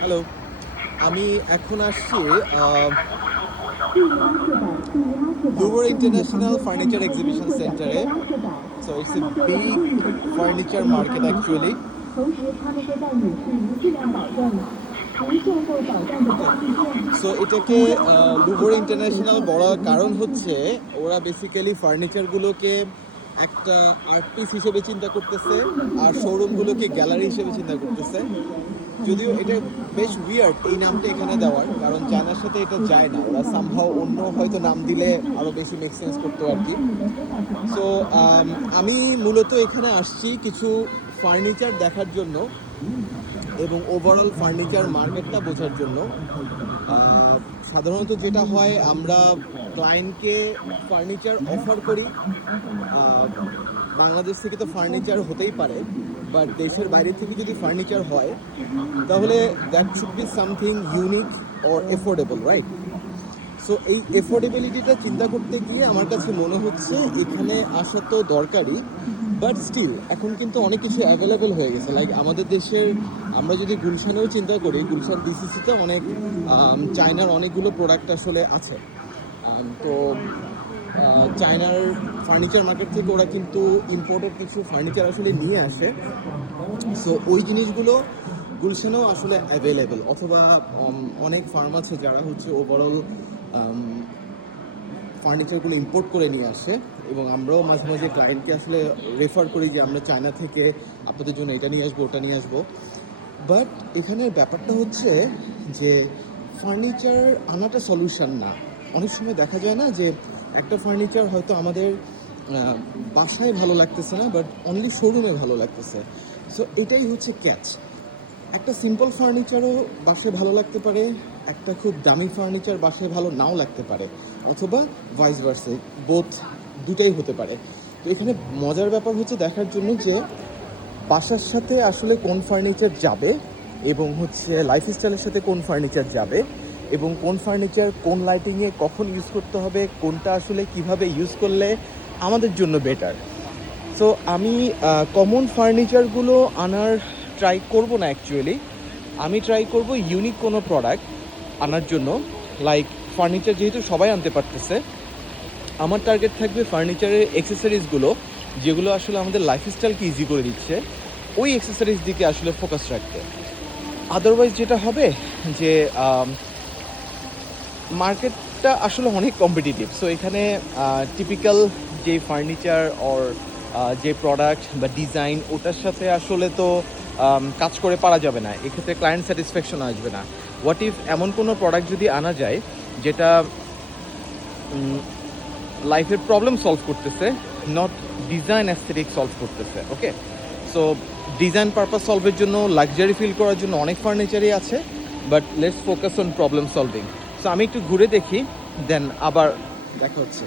Hello, আমি এখন আসছি লুভর ইন্টারন্যাশনাল ফার্নিচার এক্সিবিশন সেন্টারে। So it's a big furniture market actually. So এটাকে লুভর ইন্টারন্যাশনাল বলার কারণ হচ্ছে ওরা বেসিক্যালি ফার্নিচারগুলোকে একটা আর্ট পিস হিসেবে চিন্তা করতেছে আর শোরুমগুলোকে গ্যালারি হিসেবে চিন্তা করতেছে। যদিও এটা বেশ উইয়ার্ড এই নামটা এখানে দেওয়ার, কারণ চায়নার সাথে এটা যায় না। ওরা সামহাও অন্য হয়তো নাম দিলে আরও বেশি মেক সেন্স করতো আর কি। সো আমি মূলত এখানে আসছি কিছু ফার্নিচার দেখার জন্য এবং ওভারঅল ফার্নিচার মার্কেটটা বোঝার জন্য। সাধারণত যেটা হয়, আমরা ক্লায়েন্টকে ফার্নিচার অফার করি। বাংলাদেশ থেকে তো ফার্নিচার হতেই পারে, বাট দেশের বাইরে থেকে যদি ফার্নিচার হয় তাহলে that should be something unique or affordable, right? So এই এফোর্ডেবিলিটিটা চিন্তা করতে গিয়ে আমার কাছে মনে হচ্ছে এখানে আসা তো দরকারই, বাট স্টিল এখন কিন্তু অনেক কিছু অ্যাভেলেবেল হয়ে গেছে। লাইক আমাদের দেশের, আমরা যদি গুলশানেও চিন্তা করি, গুলশান ডিসিসিতে অনেক চায়নার অনেকগুলো প্রোডাক্ট আসলে আছে। তো চায়নার ফার্নিচার মার্কেট থেকে ওরা কিন্তু ইম্পোর্টেড কিছু ফার্নিচার আসলে নিয়ে আসে। সো ওই জিনিসগুলো গুলশানেও আসলে অ্যাভেলেবেল, অথবা অনেক ফার্ম আছে যারা হচ্ছে ওভারঅল ফার্নিচারগুলো ইম্পোর্ট করে নিয়ে আসে, এবং আমরাও মাঝে মাঝে ক্লায়েন্টকে আসলে রেফার করি যে আমরা চায়না থেকে আপনাদের জন্য এটা নিয়ে আসবো, ওটা নিয়ে আসবো। বাট এখানের ব্যাপারটা হচ্ছে যে ফার্নিচার আনাটা সলিউশন না। অনেক সময় দেখা যায় না যে একটা ফার্নিচার হয়তো আমাদের বাসায় ভালো লাগতেছে না, বাট অনলি শোরুমে ভালো লাগতেছে। সো এটাই হচ্ছে ক্যাচ। একটা সিম্পল ফার্নিচারও বাসায় ভালো লাগতে পারে, একটা খুব দামি ফার্নিচার বাসায় ভালো নাও লাগতে পারে, অথবা ভাইস ভার্সা, বোথ দুটাই হতে পারে। তো এখানে মজার ব্যাপার হচ্ছে দেখার জন্য যে বাসার সাথে আসলে কোন ফার্নিচার যাবে, এবং হচ্ছে লাইফস্টাইলের সাথে কোন ফার্নিচার যাবে, এবং কোন ফার্নিচার কোন লাইটিংয়ে কখন ইউজ করতে হবে, কোনটা আসলে কিভাবে ইউজ করলে আমাদের জন্য বেটার। সো আমি কমন ফার্নিচারগুলো আনার ট্রাই করব না অ্যাকচুয়ালি। আমি ট্রাই করব ইউনিক কোনো প্রোডাক্ট আনার জন্য। লাইক ফার্নিচার যেহেতু সবাই আনতে পারতেছে, আমার টার্গেট থাকবে ফার্নিচারের অ্যাক্সেসরিজগুলো যেগুলো আসলে আমাদের লাইফস্টাইলকে ইজি করে দিচ্ছে, ওই অ্যাক্সেসরিজ দিকে আসলে ফোকাস রাখতে। আদারওয়াইজ যেটা হবে যে মার্কেটটা আসলে অনেক কম্পিটিটিভ। সো এখানে টিপিক্যাল যে ফার্নিচার অর যে প্রোডাক্ট বা ডিজাইন, ওটার সাথে আসলে তো কাজ করে পারা যাবে না, এক্ষেত্রে ক্লায়েন্ট স্যাটিসফ্যাকশন আসবে না। হোয়াট ইফ এমন কোনো প্রোডাক্ট যদি আনা যায় যেটা লাইফের প্রবলেম সলভ করতেছে, নট ডিজাইন অ্যাস্থেটিক সলভ করতেছে। ওকে, সো ডিজাইন পারপাস সলভের জন্য, লাক্সারি ফিল করার জন্য অনেক ফার্নিচারই আছে, but let's focus on problem solving. So আমি একটু ঘুরে দেখি, দেন আবার দেখা হচ্ছে।